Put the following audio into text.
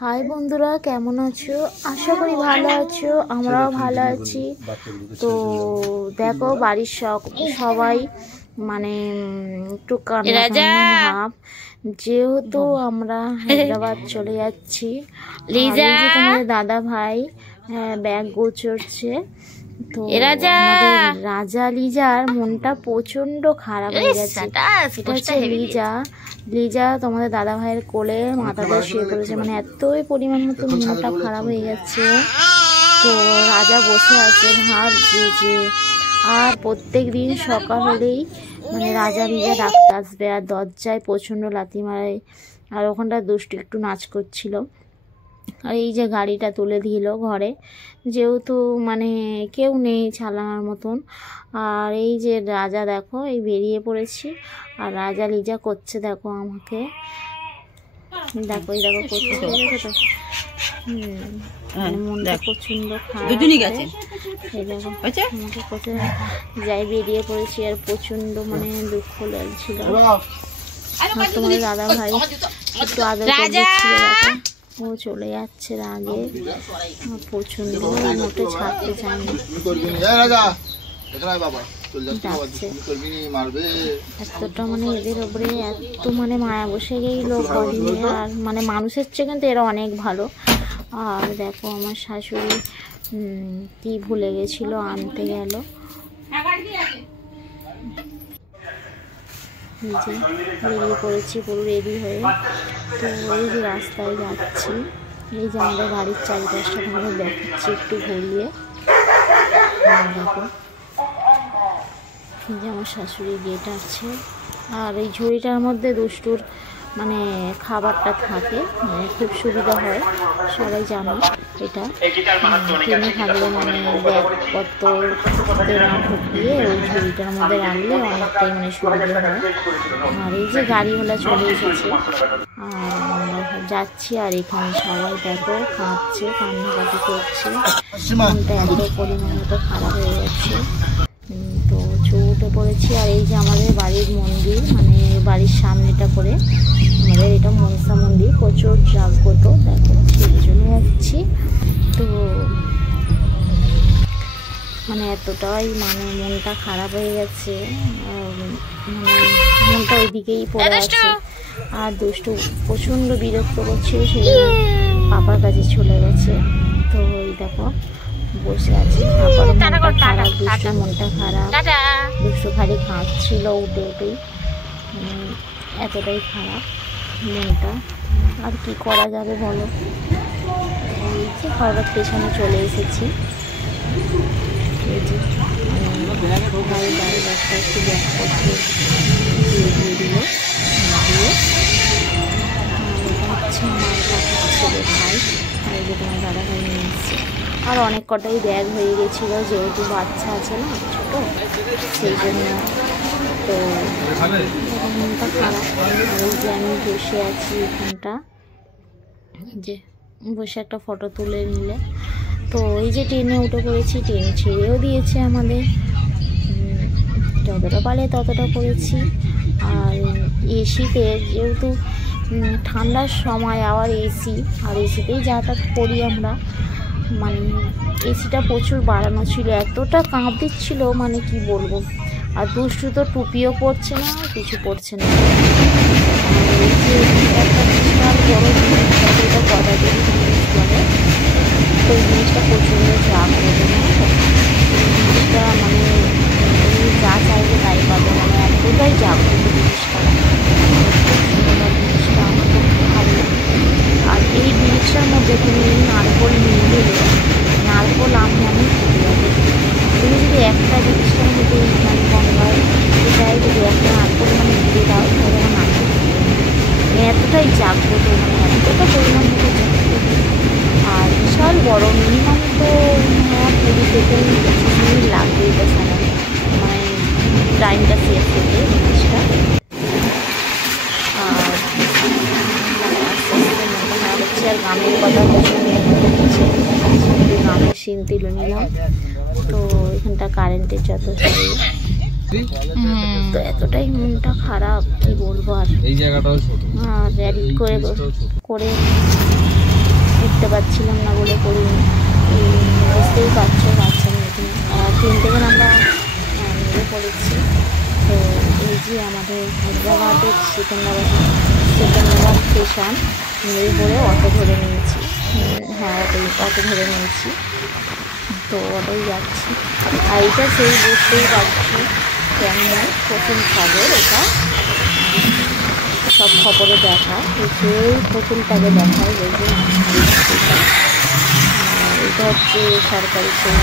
High বন্ধুরা, কেমন আছো? আশা করি ভালো আছো, আমরাও ভালো আছি। তো দেখো বাড়ির সবাই মানে একটু কান্না ভাব, যেহেতু আমরা হায়দ্রাবাদ চলে যাচ্ছি। তোমাদের দাদা ভাই ব্যাগ গোছাচ্ছে। তো রাজা লিজার মনটা প্রচন্ড খারাপ হয়ে গেছে। এটা হচ্ছে লিজা তোমাদের দাদা ভাইয়ের কোলে মাথাটা শুয়ে পড়েছে, মানে এতই পরিমাণ মতো মনটা খারাপ হয়ে যাচ্ছে। তো রাজা বসে আছে ভাবছে যে আর প্রত্যেক দিন সকাল হলেই মানে রাজা লিজা ডাকতে আসবে, আর দরজায় প্রচন্ড লাথি মারে। আর ওখানটা দুষ্টু একটু নাচ করছিল। আর এই যে গাড়িটা তুলে দিল ঘরে, যেহেতু মানে কেউ নেই চালানোর মতন। আর এই যে রাজা দেখো এই বেরিয়ে পড়েছি, আর রাজা লিজা করছে দেখো আমাকে, দেখো এই দেখো করছে তো। মনটা প্রচন্ড খারাপ, আমাকে কোথায় যাই বেরিয়ে পড়েছি, আর প্রচন্ড মানে দুঃখ লাগছিল। আর তোমাদের দাদা ভাই একটু আদর করছিল, দেখো ও চলে যাচ্ছে আগে, প্রচন্ড মোটে ছাড়তে চায় না। এতটা মানে এদের ওপরে এত মানে মায়া বসে গেল কদিনে। আর মানে মানুষের চেয়ে কিন্তু এরা অনেক ভালো। আর দেখো আমার শাশুড়ি কি ভুলে গেছিল, আনতে গেল। বেরিয়ে পড়েছি পুরো রেডি হয়ে। তো এই যে রাস্তায় যাচ্ছি, এই যে আমাদের বাড়ির চারিপাশটা ভাবে দেখাচ্ছি একটু ঘুরিয়ে। দেখো এই যে আমার শাশুড়ি গেট আছে। আর এই ঝুড়িটার মধ্যে দুষ্টুর মানে খাবারটা থাকে, মানে খুব সুবিধা হয়, সবাই জানো এটা। কিনে থাকলে মানে ব্যাগপত্র না ঢুকিয়ে ওই ঝুড়িটার মধ্যে রাখলে অনেকটাই মানে সুবিধা হয়। আর এই যে গাড়িওয়ালা চলে এসেছে, আর যাচ্ছি। আর এখানে সবাই দেখো কাঁদছে, কান্নাকাটি করছে, মনটা এত পরিমাণ মতো খারাপ হয়ে যাচ্ছে। তো ছুটে পড়েছি। আর এই যে আমাদের বাড়ির মন্দির, মানে বাড়ির সামনেটা করে আমাদের এটা মনসা মন্দির, প্রচুর জাগ্রত, দেখো সেই জন্য যাচ্ছি। তো মানে এতটাই মানে মনটা খারাপ হয়ে গেছে, মানে মনটা ওইদিকেই পড়ে আছে। আর দুষ্টু প্রচণ্ড বিরক্ত করছে, সেই পাপার কাছে চলে গেছে। তো ওই দেখো বসে আছে, পাপার মনটা খারাপ, দুষ্টুর মনটা খারাপ, দুষ্টু খালি কাঁদছিল উঠে উঠেই, এতটাই খারাপ মনটা। আর কি করা যাবে বলো। এই যে ঘরের পেছনে চলে এসেছি। এই যে গাড়ির একটা একটু ব্যাগপত্র দিয়ে দিল, দিয়ে হচ্ছে আমার কাকার ছেলে ভাই, আর এই যে তোমার দাদা ভাই নিয়ে এসছে। আর অনেক কটাই ব্যাগ হয়ে গেছিলো, যেহেতু বাচ্চা আছে না ছোট, সেই জন্য। তো মনটা খারাপ। আর এই যে আমি বসে আছি এখানটা, যে বসে একটা ফটো তুলে নিলে। তো এই যে ট্রেনে উঠে পড়েছি, ট্রেন ছেড়েও দিয়েছে আমাদের, যতটা পারে ততটা করেছি। আর এসিতে যেহেতু ঠান্ডার সময় আবার এসি, আর এসিতেই যাতায়াত করি আমরা, মানে এসিটা প্রচুর বাড়ানো ছিল, এতটা কাঁপ দিচ্ছিল মানে কি বলবো। আর দুষ্টু তো টুপিও পরছে না, কিছু পরছে না। এই যে একটা বিশাল বড় জিনিস, এটা গদা দেবী জিনিস বলে। তো এই জিনিসটা প্রচণ্ড চাপ হবে না, এই জিনিসটা মানে যা চাইবে তাই পাবে, মানে এতটাই জাগ্রত জিনিসটা, জিনিসটা আমার খুব ভালো। আর এই জিনিসটার মধ্যে তুমি নারকোল নিয়ে গেলে নারকোল আমি ফুটে যাবে। তুমি যদি একটা জিনিসটার মধ্যে মানে গঙ্গায় এটাই যদি একটা নারকোল মানে দিয়ে দাও, তাহলে আমার নারকোল মানে এতটাই জাগ্রত, মানে এতটা পরিমাণ মতো জাগ্রত। আর বিশাল বড়, মিনিমাম তো 20 থেকে 25 মিনিট লাগবে এটা সারা, মানে টাইমটা শেষ হতে জিনিসটা। আর মানে আস্তে আস্তে মনটা খারাপ হচ্ছে। আর গানের কথা প্রচন্ড হচ্ছে, গানের সিন তুলে নিলাম। তো এখানটা কারেন্টের যত তো এতটাই মনটা খারাপ কি বলবো। আর রেডি করে উঠতে পারছিলাম না বলে করিনি। বুঝতেই পারছো বাচ্চা মিটিং 3 থেকে আমরা নেমে পড়েছি। তো এই যে আমাদের হায়দ্রাবাদের সেকেন্দ্রাবাদ স্টেশন নেমে পড়ে অটো ধরে নিয়েছি। হ্যাঁ অটো ধরে নিয়েছি, তো অটোই যাচ্ছি। আর এটা সেই বুঝতেই পারছি কেমন প্রথম খবর, এটা সব খবরে দেখা, সেই প্রথমটাকে দেখায়, দেখবেন এটা হচ্ছে সরকারি সেই